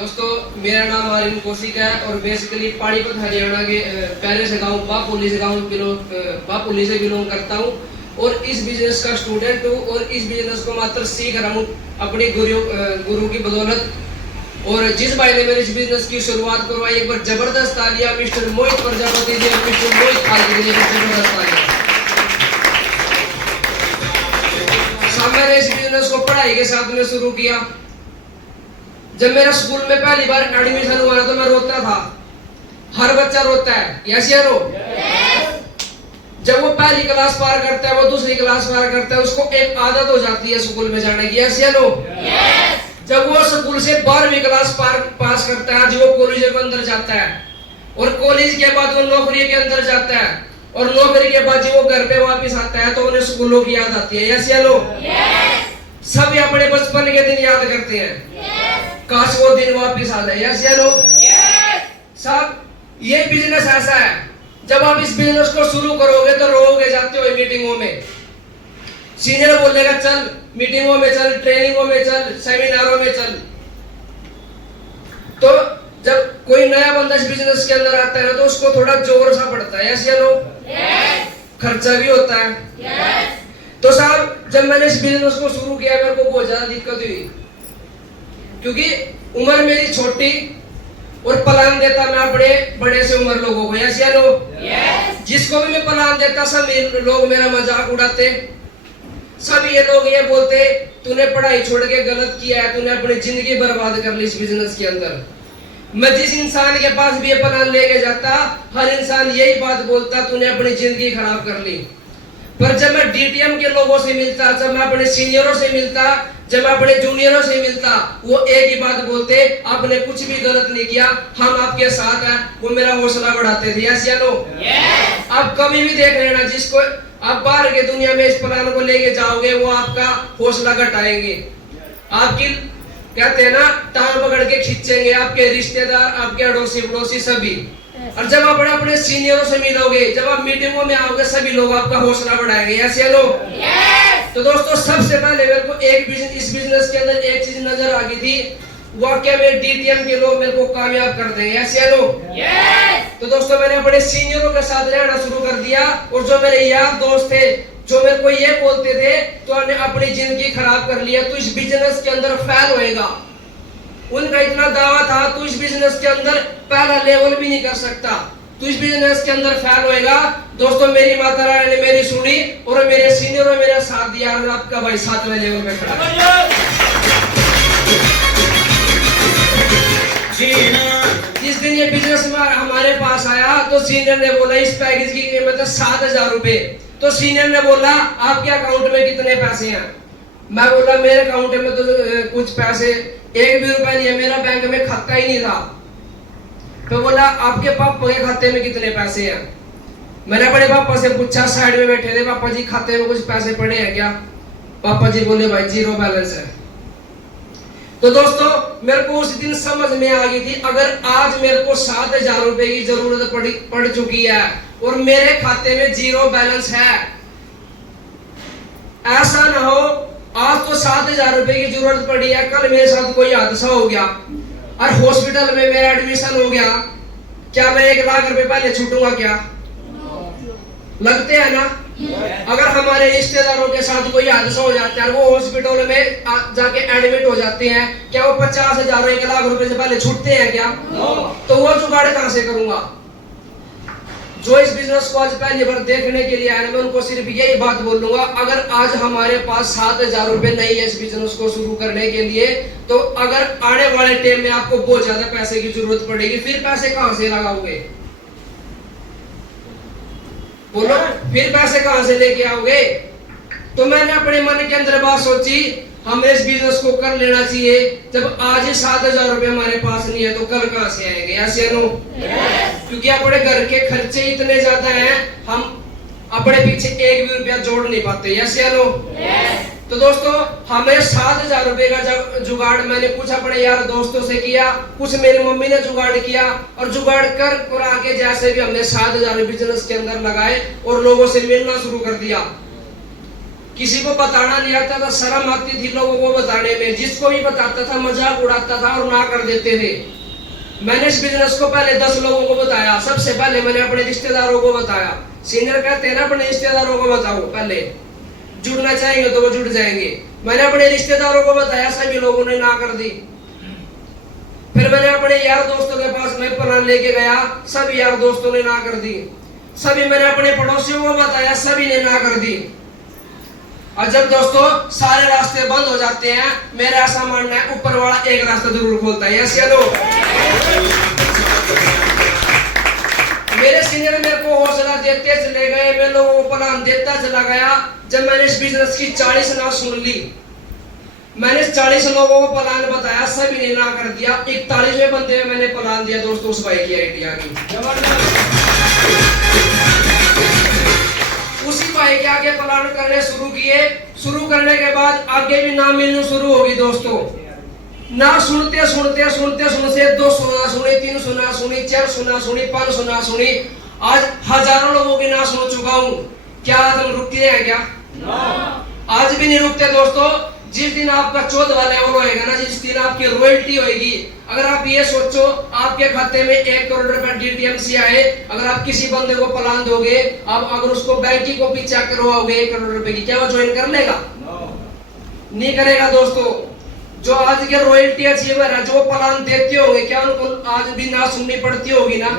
दोस्तों मेरा नाम आरिन कौशिक है और बेसिकली पानीपत हरियाणा के पहले से गाँव बापुली से बिलोंग करता हूँ और इस बिजनेस का स्टूडेंट हूँ और इस बिजनेस को मात्र सीख रहा हूँ अपने गुरु की बदौलत। और जिस भाई ने मेरे इस बिजनेस की शुरुआत करवाई, एक बार जबरदस्त तालियां मिस्टर मोहित प्रजापति जी और मिस्टर मोहित खालके के लिए जबरदस्त तालियां। मैंने इस बिजनेस को पढ़ाई के साथ में शुरू किया। जब मेरा स्कूल में पहली बार एडमिशन हुआ ना तो मैं रोता था। हर बच्चा रोता है, यस या नो? जब वो पहली क्लास पार करता है, वो दूसरी क्लास पार करता है, उसको एक आदत हो जाती है स्कूल में जाने की, यस या नो? जब वो स्कूल से 12वीं क्लास पास करता है, आज वो कॉलेज के अंदर जाता है और कॉलेज के बाद वो नौकरी के अंदर जाता है और नौकरी के बाद जब वो घर पे वापस आता है तो उन्हें स्कूलों की याद आती है, यस या नो? सभी अपने बचपन के दिन याद करते हैं, काश वो दिन वापस आ जाए, यस या नो? साहब ये बिजनेस ऐसा है, जब आप इस बिजनेस को शुरू करोगे तो रोगे जाते हो मीटिंगों में। सीनियर बोलेगा चल मीटिंगों में चल, ट्रेनिंगों में चल, सेमिनारों में चल। तो जब कोई नया बंदा इस बिजनेस के अंदर आता है तो उसको थोड़ा जोर सा पड़ता है, यस या नो? खर्चा भी होता है। तो साहब जब मैंने इस बिजनेस को शुरू किया मेरे को बहुत ज्यादा दिक्कत हुई, क्योंकि उम्र मेरी छोटी और प्लान देता मैं अपने बड़े से उम्र लोगों को, यस या नो? जिसको भी मैं प्लान देता सब लोग मेरा मजाक उड़ाते। सब ये लोग ये बोलते तूने पढ़ाई छोड़ के गलत किया है, तूने अपनी जिंदगी बर्बाद कर ली इस बिजनेस के अंदर। मैं जिस इंसान के पास भी ये प्लान लेके जाता, हर इंसान यही बात बोलता तूने अपनी जिंदगी खराब कर ली। पर जब मैं डीटीएम के लोगों से मिलता, जब मैं अपने सीनियरों से मिलता, जब मैं अपने जूनियरों से मिलता, वो एक ही बात बोलते आपने कुछ भी गलत नहीं किया, हम आपके साथ हैं। वो मेरा हौसला बढ़ाते थे, यस या नो? आप कभी भी देख लेना, जिसको आप बाहर के दुनिया में इस प्लान को लेके जाओगे वो आपका हौसला घटाएंगे, आपकी कहते हैं ना टांग पकड़ के खींचेंगे, आपके रिश्तेदार, आपके अड़ोसी पड़ोसी सभी। और जब आप अपने सीनियरों से मिलोगे, जब आप मीटिंगों में आओगे, सभी लोग आपका हौसला बढ़ाएंगे, यस या नो? तो दोस्तों सबसे पहले मेरे को इस बिजनेस के अंदर एक चीज नजर आ गई थी, वाकई में डीटीएम के लोग मेरे को कामयाब कर देंगे, यस या नो? तो दोस्तों मैंने अपने सीनियरों के साथ रहना शुरू कर दिया और जो मेरे यार दोस्त थे जो मेरे को ये बोलते थे तो ने अपनी जिंदगी खराब कर लिया, तू इस बिजनेस के अंदर फेल होएगा। उनका इतना दावा था तू इस बिजनेस के अंदर पहला लेवल भी नहीं कर सकता, तू इस बिजनेस के अंदर फेल होएगा। दोस्तों मेरी माता रानी ने मेरी सुनी और मेरे सीनियरों मेरा साथ दिया और आपका भाई 7वें लेवल में खड़ा है। जिस दिन ये बिजनेस में हमारे पास आया तो सीनियर ने बोला इस पैकेज की कीमत है 7,000 रुपए। तो सीनियर ने बोला आपके अकाउंट में कितने पैसे हैं? मैं बोला मेरे अकाउंट में तो कुछ पैसे, एक भी रुपया नहीं है, मेरा बैंक में खाता ही नहीं था। तो बोला आपके पापा के खाते में कितने पैसे हैं? मैंने अपने पापा से पूछा, साइड में बैठे थे, पापा जी खाते में कुछ पैसे पड़े हैं क्या? पापा जी बोले भाई 0 बैलेंस है। तो दोस्तों मेरे को उस दिन समझ में आ गई थी, अगर आज मेरे को 7,000 रुपए की जरूरत पड़ चुकी है और मेरे खाते में 0 बैलेंस है, ऐसा ना हो आज तो 7,000 रुपए की जरूरत पड़ी है, कल मेरे साथ कोई हादसा हो गया और हॉस्पिटल में मेरा एडमिशन हो गया, क्या मैं 1 लाख रुपए पहले छूटूंगा क्या? लगते हैं ना? अगर हमारे रिश्तेदारों के साथ कोई हादसा हो जाता है, वो हॉस्पिटल में जाके एडमिट हो जाते हैं, क्या वो 50,000 1 लाख रुपए से पहले छूटते हैं क्या? तो वो जुगाड़ कहां से करूंगा? जो इस बिजनेस को आज पहली बार देखने के लिए आए मैं उनको सिर्फ यही बात बोलूंगा, अगर आज हमारे पास 7,000 रुपए नहीं है इस बिजनेस को शुरू करने के लिए, तो अगर आने वाले टाइम में आपको बहुत ज्यादा पैसे की जरूरत पड़ेगी, फिर पैसे कहां से लगाओगे? बोलो, फिर पैसे कहां से लेके आओगे? तो मैंने अपने मन के अंदर बात सोची, हमें इस बिजनेस को कर लेना चाहिए। जब आज ही 7,000 रुपए हमारे पास नहीं है तो कल कहां से आएंगे, ऐसे नो? क्योंकि अपने घर के खर्चे इतने ज्यादा हैं, हम अपने पीछे एक भी रुपया जोड़ नहीं पाते, ऐसे नो? तो दोस्तों हमें 7,000 रुपए का जुगाड़ मैंने कुछ अपने यार दोस्तों से किया, कुछ मेरी मम्मी ने जुगाड़ किया और जुगाड़ कर आगे जैसे भी हमने 7,000 बिजनेस के अंदर लगाए और लोगों से मिलना शुरू कर दिया किसी को बताना नहीं आता था, शर्म आती थी लोगों को बताने में। जिसको भी बताता था मजाक उड़ाता था और ना कर देते थे। मैंने इस बिजनेस को पहले 10 लोगों को बताया। सबसे पहले मैंने अपने रिश्तेदारों को बताया। सीनियर कहते हैं ना अपने रिश्तेदारों को बताओ, पहले जुड़ना चाहेंगे तो वो जुड़ जाएंगे। मैंने अपने रिश्तेदारों को बताया, सभी लोगों ने ना कर दी। फिर मैंने अपने यार दोस्तों के पास में प्लान लेके गया, सभी यार दोस्तों ने ना कर दी। सभी मैंने अपने पड़ोसियों को बताया, सभी ने ना कर दी। और जब दोस्तों सारे रास्ते बंद हो जाते हैं, मेरा ऐसा मानना है ऊपर वाला एक रास्ता जरूर खोलता है। यस या नो? मेरे सीनियर मेरे को हौसला देते चले गए, मैं लोगों को प्लान देता चला गया। जब मैंने इस बिजनेस की 40 ना सुन ली, मैंने 40 लोगों को प्लान बताया, सभी ने ना कर दिया। 41वें बंदे में मैंने प्लान दिया दोस्तों उस भाई की आइडिया की। उसी भाई के आगे प्लान करने शुरू किए। शुरू करने के बाद आगे भी ना मिलनी शुरू होगी दोस्तों। ना सुनते सुनते सुनते सुनते 2 सुना सुनी, 3 सुना सुनी, 4 सुना सुनी, 5 सुना सुनी, आज हजारों लोगों की ना सुन चुका हूँ। क्या आज हम रुकते हैं क्या? आज भी नहीं रुकते दोस्तों। जिस दिन आपका 14वां लेवल होएगा ना, जिस दिन आपकी रॉयल्टी होएगी, अगर आप ये सोचो आपके खाते में 1 करोड़ रुपए डीटीएमसी आए, अगर आप किसी बंदे को प्लान दोगे, आप अगर उसको बैंक की कॉपी चेक करवाओगे 1 करोड़ रुपए की, क्या वो ज्वाइन कर लेगा? नहीं करेगा दोस्तों। जो आज के रॉयल्टी अचीवर है, जो प्लान देते होंगे, क्या उनको आज भी ना सुननी पड़ती होगी ना?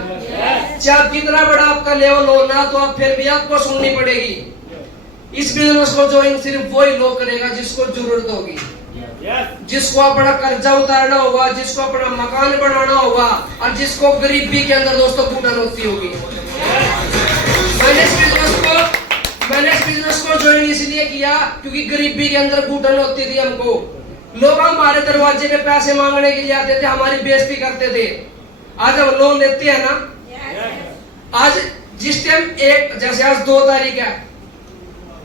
चाहे कितना बड़ा आपका लेवल हो ना, तो आप फिर भी आपको सुननी पड़ेगी। इस बिजनेस को ज्वाइन सिर्फ वही लोग करेगा जिसको जरूरत होगी, जिसको अपना कर्जा उतारना होगा, जिसको अपना मकान बनाना होगा, और जिसको गरीबी के अंदर दोस्तों घुटन होती होगी। मैंने इस बिजनेस को ज्वाइन इसलिए किया क्योंकि गरीबी के अंदर घुटन होती थी हमको। लोग हमारे दरवाजे पे पैसे मांगने के लिए आते थे, हमारी बेइज्जती करते थे। आज हम लोन लेते हैं ना, आज जिस टाइम जैसे आज 2 तारीख है,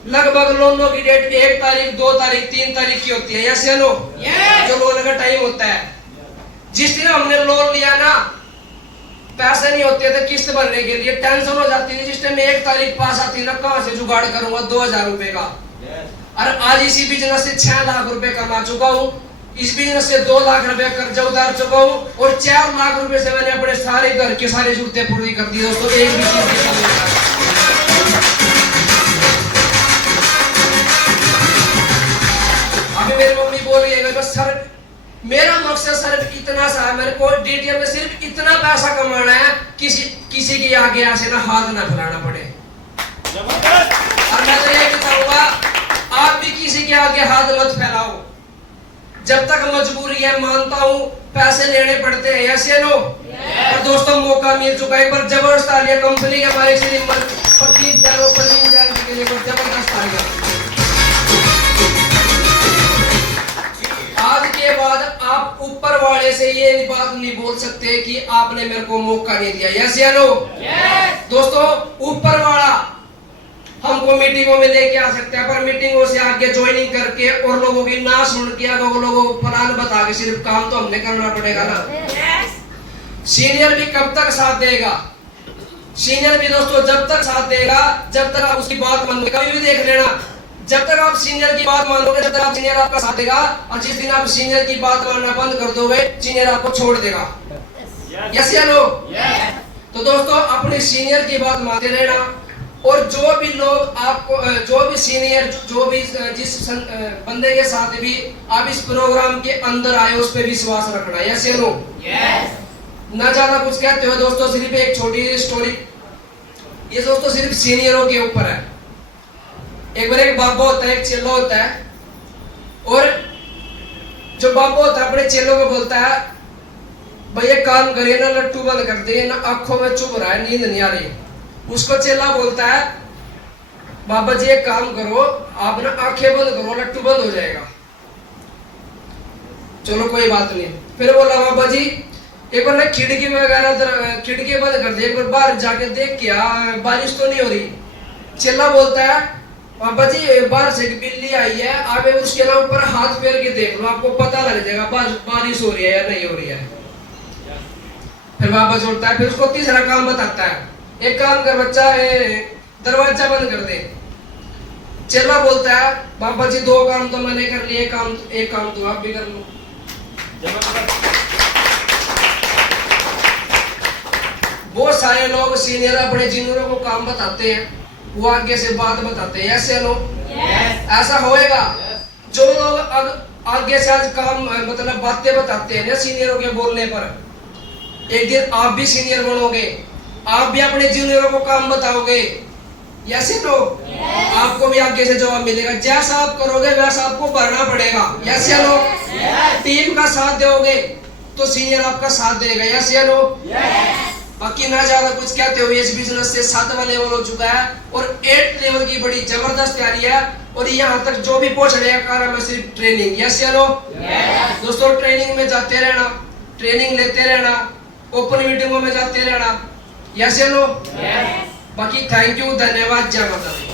लगभग लोनों की डेट 1 तारीख, 2 तारीख, 3 तारीख की होती है। यस या नो? जो लोन का टाइम होता है। जिस दिन हमने लोन लिया ना, पैसे नहीं होते थे किस्त भरने के लिए, टेंशन हो जाती थी। जिस टाइम 1 तारीख पास आती ना, कहां से जुगाड़ करूंगा 2000 रुपए का। और आज इसी बिजनेस से 6 लाख रुपए कमा चुका हूँ। इस बिजनेस से 2 लाख रुपए कर्जा उतार चुका हूँ, और 4 लाख रुपए से मैंने अपने सारे घर के सारी जरूरतें पूरी कर दी दोस्तों। एक भी चीज मेरी मम्मी बोल रही है बस सर, मेरा मकसद सिर्फ इतना सा है, मेरे को डीटीएम में सिर्फ इतना पैसा कमाना है, किसी के आगे ऐसे ना हाथ ना फैलाना पड़े। और मैं तो ये बताऊंगा, आप भी किसी के आगे हाथ मत फैलाओ। जब तक मजबूरी है, मानता हूँ पैसे लेने पड़ते हैं। यस या नो? और दोस्तों मौका मिल चुका है, एक बार जबरदस्त तालियां कंपनी के मालिक श्री प्रदीप जैन के लिए जबरदस्त तालियां। आज के बाद आप ऊपर वाले से ये बात नहीं बोल सकते कि आपने मेरे को मौका नहीं दिया। यस या नो? दोस्तों ऊपर वाला हमको मीटिंगों में लेके आ सकते हैं, पर मीटिंगों से आगे ज्वाइनिंग करके और लोगों की ना सुन के, लोगों को प्लान बता के सिर्फ काम तो हमने करना पड़ेगा ना। सीनियर भी कब तक साथ देगा? सीनियर भी दोस्तों जब तक साथ देगा, जब तक आप उसकी बात मानोगे। कभी भी देख लेना, जब तक आप सीनियर की बात मानोगे, जब तक आप सीनियर आपका साथ देगा, और जिस दिन आप सीनियर की बात मानना बंद कर दोगे, सीनियर आपको छोड़ देगा। यस या नो? तो दोस्तों अपने सीनियर की बात मानते रहना, और जो भी लोग आपको, जो भी सीनियर, जो भी जिस बंदे के साथ भी आप इस प्रोग्राम के अंदर आए, उस पर विश्वास रखना। यस या नो? ना ज्यादा कुछ कहते हो दोस्तों, सिर्फ एक छोटी स्टोरी, ये दोस्तों सिर्फ सीनियरों के ऊपर है। एक बार एक बाबा होता है, एक चेला होता है, और जो बाबा होता है अपने चेलों को बोलता है, भैया काम करिए ना, लट्टू बंद कर दे ना, आंखों में चुभ रहा है, नींद नहीं आ रही। उसको चेला बोलता है, बाबा जी एक काम करो, आप ना आंखें बंद करो, लट्टू बंद हो जाएगा। चलो कोई बात नहीं। फिर बोला बाबा जी एक बार ना खिड़की वगैरह, खिड़की बंद कर दे, एक बार बाहर जाके देख क्या बारिश तो नहीं हो रही। चेला बोलता है, बाबा जी बाहर से बिल्ली आई है, आप उसके ना ऊपर हाथ फेर के देख लो, आपको पता लग जाएगा बारिश हो रही है या नहीं हो रही है। फिर बाबा जोड़ता है, फिर उसको तीसरा काम बताता है, एक काम कर बच्चा, दरवाजा बंद कर दे। चेला बोलता है बाबा जी 2 काम तो मैंने कर लिए, एक काम तो आप भी कर लो। बहुत सारे लोग सीनियर अपने जूनियरों को काम बताते हैं, वो आगे से बात बताते हैं, ऐसे लोग ऐसा होएगा। जो लोग आगे से आज काम मतलब बातें बताते हैं ना सीनियरों के बोलने पर, एक दिन आप भी सीनियर बनोगे, आप भी अपने जूनियरों को काम बताओगे, ऐसे लोग आपको भी आगे से जवाब मिलेगा। जैसा आप करोगे वैसा आपको भरना पड़ेगा, ऐसे लोग टीम का साथ दोगे तो सीनियर आपका साथ देगा, ऐसे लोग। बाकी ना ज्यादा कुछ कहते हुए इस बिजनेस से 7वां लेवल हो चुका है और 8 लेवल की बड़ी जबरदस्त तैयारी है और यहाँ तक जो भी पहुंच रहे हैं कारण में सिर्फ ट्रेनिंग, यस या नो। दोस्तों ट्रेनिंग में जाते रहना, ट्रेनिंग लेते रहना, ओपन मीटिंगों में जाते रहना, यस या नो। बाकी थैंक यू, धन्यवाद, जय माता दी।